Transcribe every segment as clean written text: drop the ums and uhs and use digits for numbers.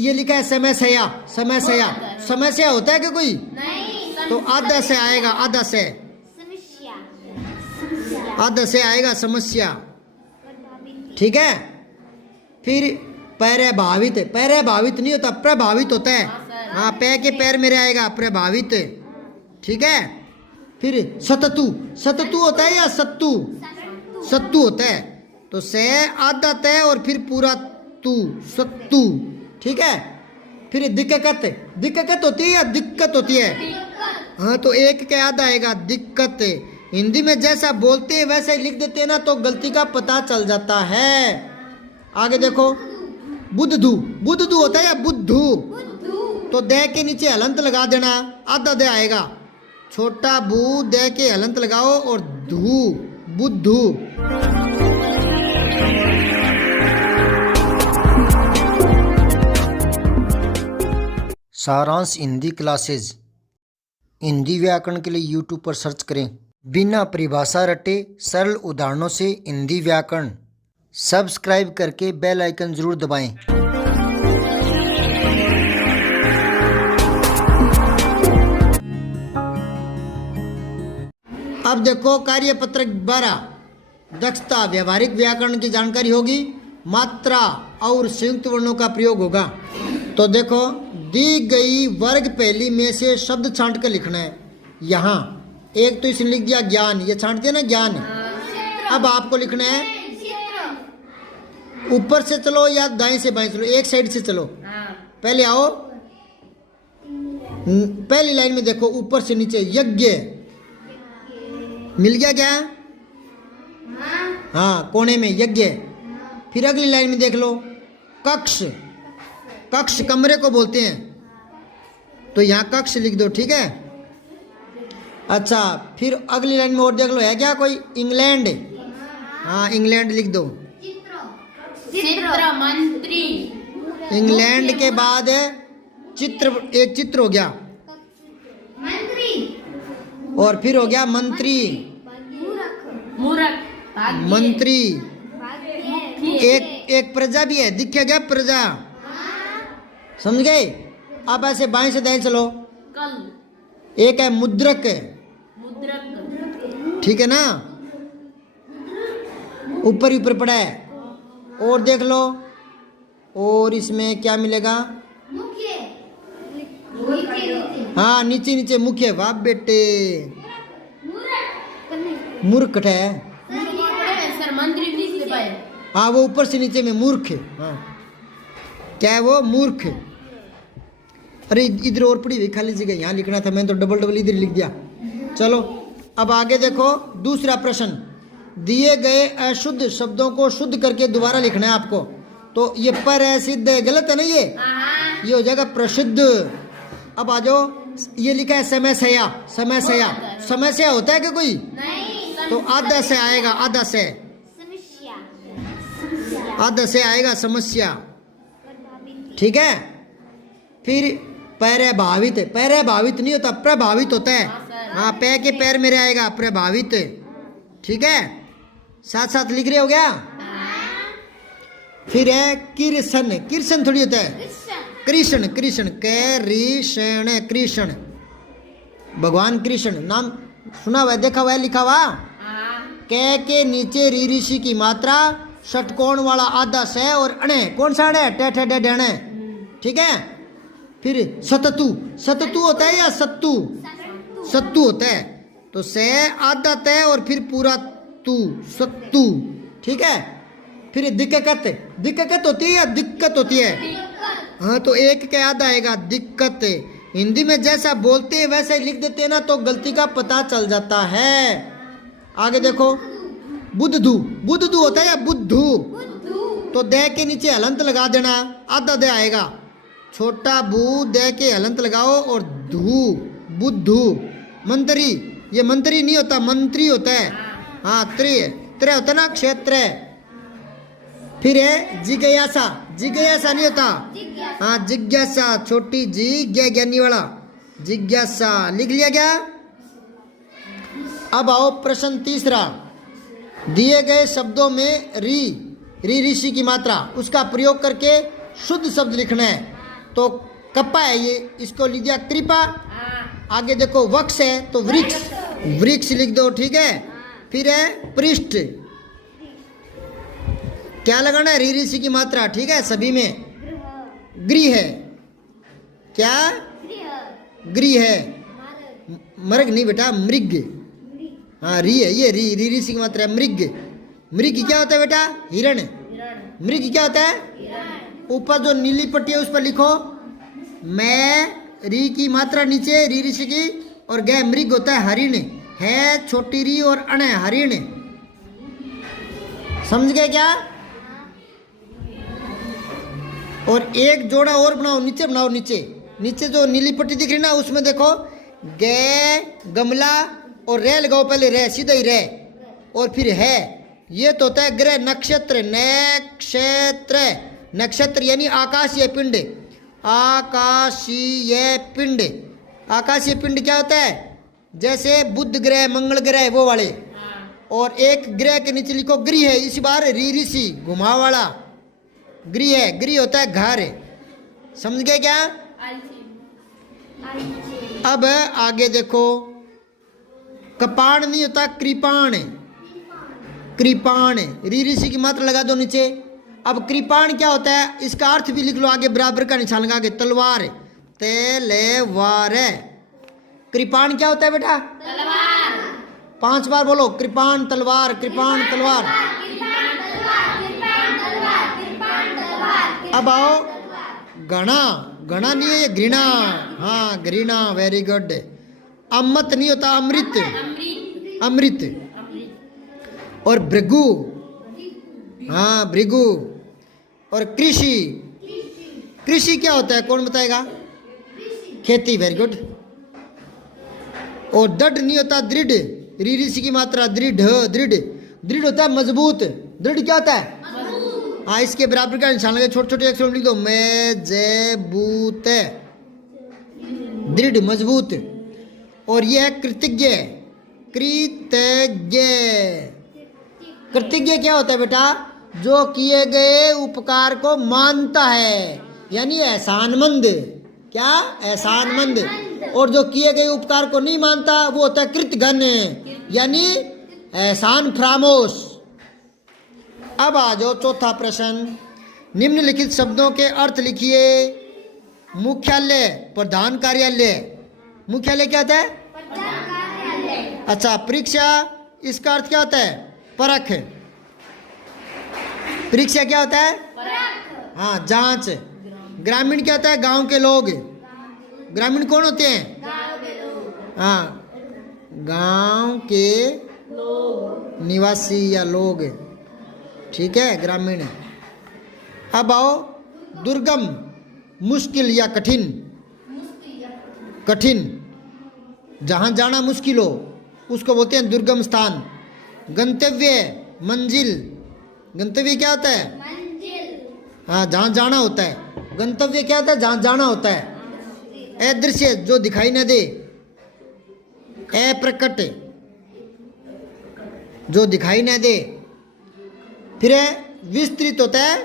ये लिखा है समस्या, समस्या, समस्या होता है क्या कोई? नहीं। तो आधा से आएगा, आधा से, आधा से आएगा समस्या, ठीक है। फिर प्रभावित, प्रभावित नहीं होता, प्रभावित होता है। हाँ, पै के पैर में आएगा प्रभावित, ठीक है। फिर सततु, सततु होता है या सत्तू? सत्तू होता है। तो से आधा तय और फिर पूरा तू, सत्तू, ठीक है। फिर दिक्कत, दिक्कत होती है या दिक्कत होती है? हाँ, तो एक के आधा आएगा दिक्कत। हिंदी में जैसा बोलते हैं वैसे ही लिख देते हैं ना, तो गलती का पता चल जाता है। आगे देखो, बुद्धू, बुद्धू होता है या बुद्धू? तो दे के नीचे हलंत लगा देना, आधा दे आएगा। छोटा बू दे के हलंत लगाओ और धू, बुद्धू। सारांश हिंदी क्लासेस हिंदी व्याकरण के लिए यूट्यूब पर सर्च करें। बिना परिभाषा रटे सरल उदाहरणों से हिंदी व्याकरण। सब्सक्राइब करके बेल आइकन जरूर दबाएं। अब देखो कार्यपत्रक 12, दक्षता, व्यवहारिक व्याकरण की जानकारी होगी, मात्रा और संयुक्त वर्णों का प्रयोग होगा। तो देखो, दी गई वर्ग पहली में से शब्द छांट कर लिखना है। यहाँ एक तो इसने लिख दिया ज्ञान, ये छांट दिया ना ज्ञान। अब आपको लिखना है, ऊपर से चलो या दाएं से बाएं चलो, एक साइड से चलो। पहले आओ, पहली लाइन में देखो, ऊपर से नीचे यज्ञ मिल गया क्या? हाँ, कोने में यज्ञ। फिर अगली लाइन में देख लो, कक्ष, कक्ष कमरे को बोलते हैं, तो यहाँ कक्ष लिख दो, ठीक है। अच्छा, फिर अगली लाइन में और देख लो, है क्या कोई? इंग्लैंड, हाँ इंग्लैंड लिख दो। चित्र मंत्री, इंग्लैंड के बाद चित्र, एक चित्र हो गया, मंत्री, और फिर हो गया मंत्री, मूर्ख, मंत्री। एक प्रजा भी है, दिख गया प्रजा, समझ गए। अब ऐसे बाएं से दाएं चलो, कल, एक है मुद्रक, मुद्रक, ठीक है ना, ऊपर ही ऊपर पड़ा है। और देख लो, और इसमें क्या मिलेगा? हाँ, नीचे नीचे मुख्य, वाह बेटे, मूर्ख है। सर मंत्री नहीं लिख पाए। हाँ, वो ऊपर से नीचे में मूर्ख, हाँ क्या है वो? मूर्ख। अरे इधर और पड़ी हुई खाली जगह, यहाँ लिखना था, मैंने तो डबल डबल इधर लिख दिया। चलो अब आगे देखो, दूसरा प्रश्न। दिए गए अशुद्ध शब्दों को शुद्ध करके दोबारा लिखना है आपको। तो ये पर है, सिद्ध है, गलत है ना ये हो जाएगा प्रसिद्ध। अब आ जाओ, ये लिखा है समस्या, समस्या, समस्या होता है क्या कोई? नहीं। तो आधा से आएगा, आधा से, आधा से आएगा समस्या, ठीक है। फिर प्रभावित, प्रभावित नहीं होता, प्रभावित होता है। हाँ, पै के पैर में आएगा प्रभावित, ठीक है। साथ साथ लिख रहे हो गया। फिर है कृष्ण, कृष्ण थोड़ी होता है, कृष्ण, कृष्ण, कृष्ण, कृष्ण, भगवान कृष्ण नाम सुना हुआ है, देखा हुआ है, लिखा हुआ। कै के नीचे री ऋषि की मात्रा, षटकोण वाला आधा से और अणे, कौन सा अणे? टे ठे डे अणे, ठीक है। फिर सततु, सततु होता है या सत्तू? सत्तू होता है। तो से आधा तय और फिर पूरा तू, सत्तू, ठीक है। फिर दिक्कत, दिक्कत होती है या दिक्कत होती है? हाँ, तो एक के आधा आएगा दिक्कत। हिंदी में जैसा बोलते हैं वैसे ही लिख देते हैं ना, तो गलती का पता चल जाता है। आगे देखो, बुद्धू, बुद्धू होता है या बुद्धू? तो दे के नीचे हलंत लगा देना, आधा दे आएगा। छोटा बू दे के हलंत लगाओ और धू, बुद्धू। मंत्री, ये मंत्री नहीं होता, मंत्री होता है। हाँ, त्रे, त्रे होता ना, क्षेत्र। फिर है जिज्ञासा, जिज्ञासा नहीं होता। हाँ, जिज्ञासा, छोटी जी ज्ञानी वाला, जिज्ञासा लिख लिया क्या? अब आओ प्रश्न तीसरा। दिए गए शब्दों में री, ऋषि की मात्रा, उसका प्रयोग करके शुद्ध शब्द लिखना है। तो कप्पा है ये, इसको लिख दिया कृपा। हाँ आगे देखो वक्ष है तो वृक्ष, वृक्ष लिख दो, ठीक है। फिर है पृष्ठ, क्या लगाना है, री ऋषि की मात्रा, ठीक है सभी में। गृह है, क्या, गृह है, मर्ग नहीं बेटा, मृग। हाँ री है ये, री ऋषि की मात्रा है, मृग। मृग क्या होता है बेटा, हिरण। हिरण मृग क्या होता है, हिरण ऊपर जो नीली पट्टी है उस पर लिखो मैं, री की मात्रा नीचे, री ऋषि की, और गै मृग होता है हरिण, है छोटी री और अण है हरिण। समझ गए क्या। और एक जोड़ा और बनाओ, नीचे बनाओ, नीचे नीचे जो नीली पट्टी दिख रही ना उसमें देखो गे गमला और रे लगाओ, पहले रे सीधा ही रे और फिर है, ये तो होता है ग्रह नक्षत्र। नक्षत्र, नक्षत्र यानी आकाशीय पिंड, आकाशीय पिंड। आकाशीय पिंड क्या होता है, जैसे बुध ग्रह, मंगल ग्रह, वो वाले। और एक ग्रह के नीचे लिखो गृह है, इस बार री ऋषि घुमाव वाला गृह है, गृह होता है घर। समझ गए क्या। अब आगे देखो कपाण नहीं होता, कृपाण, कृपाण, री ऋषि की मात्रा लगा दो नीचे। अब कृपाण क्या होता है, इसका अर्थ भी लिख लो आगे, बराबर का निशान लगा के, तलवार, तलवार। कृपाण क्या होता है बेटा, तलवार। 5 बार बोलो, कृपाण तलवार, कृपाण तलवार। अब आओ गणा, गणा नहीं है ये घृणा, हाँ घृणा, वेरी गुड। अमृत नहीं होता, अमृत, अमृत अमृत। अमृत और भृगु, हाँ भृगु। और कृषि, कृषि क्या होता है कौन बताएगा, खेती, वेरी गुड। और दृढ़ नहीं होता, दृढ़, री ऋषि की मात्रा, दृढ़, दृढ़, दृढ़ होता है मजबूत। दृढ़ क्या होता है, हाँ इसके बराबर का निशान लगे, छोटे छोटे अक्षर लिख दो, मजबूत, दृढ़ मजबूत। और यह है कृतज्ञ, कृतज्ञ। कृतज्ञ क्या होता है बेटा, जो किए गए उपकार को मानता है, यानी एहसानमंद। क्या, एहसानमंद। और जो किए गए उपकार को नहीं मानता वो होता है कृतघ्न, यानी एहसान फरामोश। अब आ जाओ चौथा प्रश्न, निम्नलिखित शब्दों के अर्थ लिखिए। मुख्यालय, प्रधान कार्यालय। मुख्यालय क्या होता है, अच्छा। परीक्षा, इसका अर्थ क्या होता है, परख। परीक्षा क्या होता है, हाँ जांच। ग्रामीण क्या होता है, गांव के लोग। ग्रामीण कौन होते हैं, हाँ गांव के निवासी या लोग, ठीक है ग्रामीण। अब आओ दुर्गम, मुश्किल या कठिन। कठिन, जहाँ जाना मुश्किल हो उसको बोलते हैं दुर्गम स्थान। गंतव्य, मंजिल। गंतव्य क्या होता है, हाँ जहाँ जाना होता है। गंतव्य क्या होता है, जहाँ जाना होता है। अदृश्य, जो दिखाई न दे। अप्रकट, जो दिखाई न दे। फिर विस्तृत होता है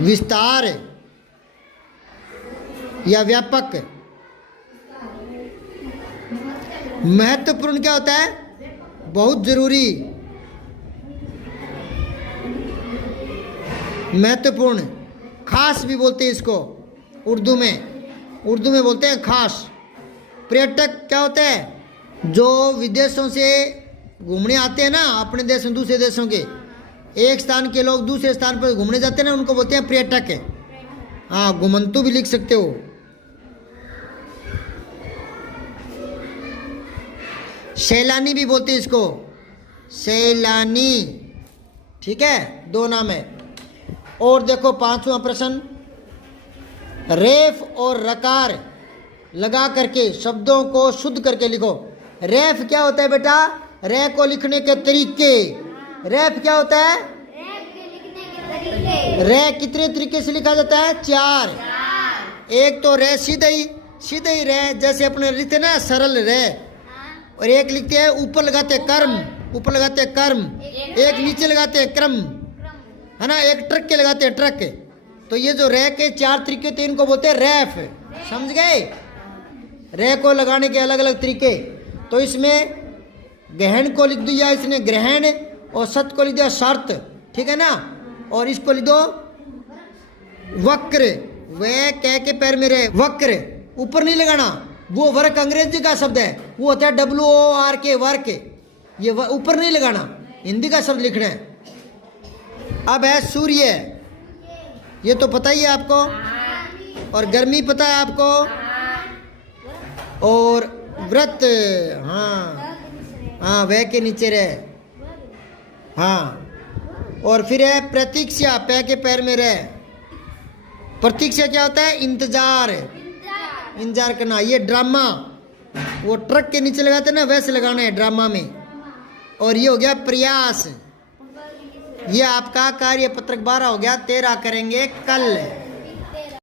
विस्तार या व्यापक। महत्वपूर्ण क्या होता है, बहुत जरूरी। महत्वपूर्ण, खास भी बोलते हैं इसको उर्दू में, उर्दू में बोलते हैं खास। पर्यटक क्या होता है, जो विदेशों से घूमने आते हैं ना, अपने देश में दूसरे देशों के, एक स्थान के लोग दूसरे स्थान पर घूमने जाते हैं ना, उनको बोलते हैं पर्यटक। हाँ घुमंतु भी लिख सकते हो। सैलानी भी बोलते हैं इसको, सैलानी, ठीक है, 2 नाम है। और देखो 5वां प्रश्न, रेफ और रकार लगा करके शब्दों को शुद्ध करके लिखो। रेफ क्या होता है बेटा, रे को लिखने के तरीके। रेफ क्या होता है, रे कितने तरीके से लिखा जाता है, 4। एक तो रे सीधे ही रे, जैसे अपने लिखते ना सरल रे। और एक लिखते हैं ऊपर लगाते कर्म, ऊपर लगाते कर्म। एक नीचे लगाते क्रम, है ना। एक ट्रक के लगाते ट्रक, तो ये जो रे के 4 तरीके होते हैं इनको बोलते हैं रैफ। समझ गए? रे को लगाने के अलग अलग तरीके। तो इसमें गहन को लिख दिया इसने ग्रहण, और सत को लिख दिया शर्त, ठीक है ना। और इसको लिख दो वक्र, वे कह के पैर में रहे, वक्र ऊपर नहीं लगाना, वो वर्क अंग्रेजी का शब्द है, वो होता है WORK वर्क, ये ऊपर नहीं लगाना, हिंदी का शब्द लिखना है। अब है सूर्य, ये तो पता ही है आपको, और गर्मी पता है आपको, और व्रत, हाँ हाँ वह के नीचे रहे, हाँ। और फिर है प्रतीक्षा, पै के पैर में रहे। प्रतीक्षा क्या होता है? इंतजार, इंतजार करना। ये ड्रामा, वो ट्रक के नीचे लगाते हैं ना, वैसे लगाना है ड्रामा में। और ये हो गया प्रयास, ये आपका कार्य पत्रक 12 हो गया, 13 करेंगे कल।